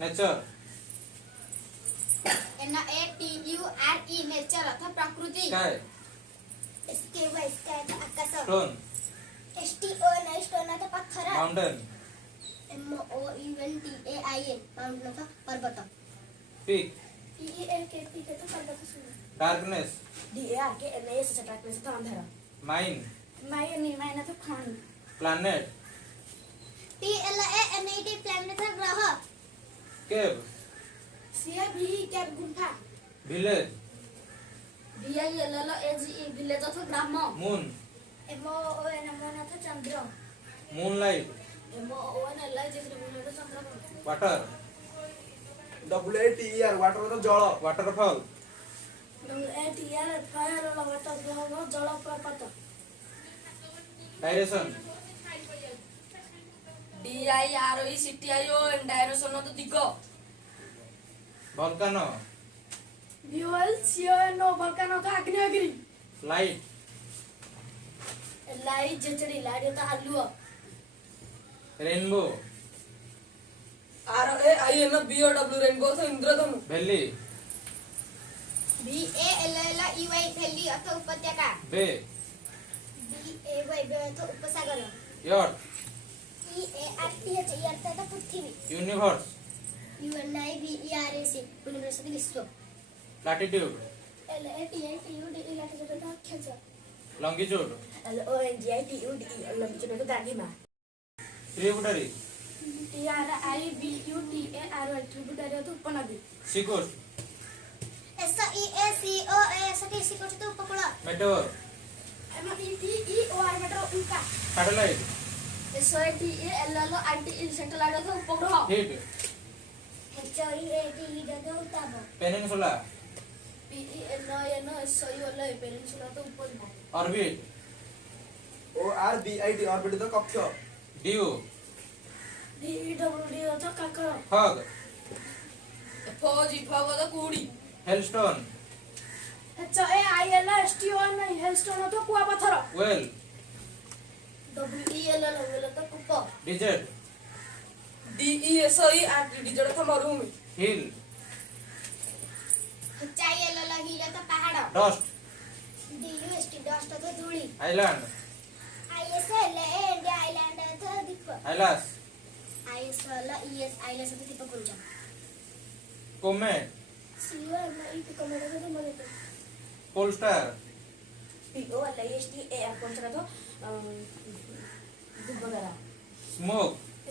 nature NATURE nature अथवा प्रकृति sky sky आकाश stone stone अथवा पत्थर माउंटेन MOUNTAIN माउंटेन अथवा पर्वत पीक PEAK अथवा पर्वत डार्कनेस DARKNESS डार्कनेस अथवा अंधार माइन माइन अथवा खान प्लैनेट PLANET प्लैनेट अथवा ग्रह केव CAVE गुफा विलेज VILLAGE विलेज अथवा ग्राम मून MOON अथवा चंद्र मूनलाइट MOONLIGHT मून अथवा चंद्र वाटर WATER वाटर मतलब जल वाटरफॉल WATR फायर वाटर जलप्रपात डायरेक्शन DIRECTION डायरेक्शन तो दिग वोल्केनो VOLCANO वोल्केनो का अग्निगिरी लाइट लाइट जचड़ी लाइट तो आलू रेनबो RAIN BOW रेनबो तो इंद्रधनु वैली VALLEY वैली अथवा उपत्यका बे BAY अथवा उपसागर यॉट EARTH अथवा पृथ्वी यूनिवर्स UNIVERS यूनिवर्स विश्व लैटिट्यूड LATITUDE लैटिट्यूड अथवा अक्षांश लॉन्गिट्यूड LONGITUDE लंबचौड़ अथवा द्राघिमा ट्रिब्यूटरी TRIBUTARY ट्रिब्यूटरी अथवा उपनदी सीकोस्ट SEACOAST सीकोस्ट अथवा उपकूल मेटेओर METEOR मेट्रो उल्का सैटेलाइट SATELLITE सैटेलाइट अथवा उपग्रह हिट HOEAT अथवा उताप पेनिनसुला PENINSULA पेनिनसुला अथवा उपद्वीप ऑर्बिट ORBIT ऑर्बिट तो कक्ष ड्यू DEWD अथवा काकर फॉग फौजी फौग तो कूड़ी हेलस्टोन HAILSTON हेलस्टोन अथवा कुआपत्थर वेल WELL अथवा कूप डिजर्ट DESERT डिजर्ट था मरुभूमि हिल HILL हिल अथवा पहाड़ डस्ट DUST डस्ट अथवा धूଳି आइलैंड ISLAND आइलैंड अथवा द्वीप आइलास ISLES आइलैंड अथवा द्वीपपुंज कोमेट COMET कमेट अथवा मरेट पोल स्टार POLISTA एयरपोर्ट अथवा दुर्घटना स्मोक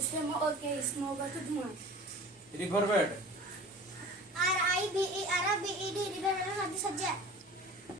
स्मोक अथवा धुआं रिवर बेड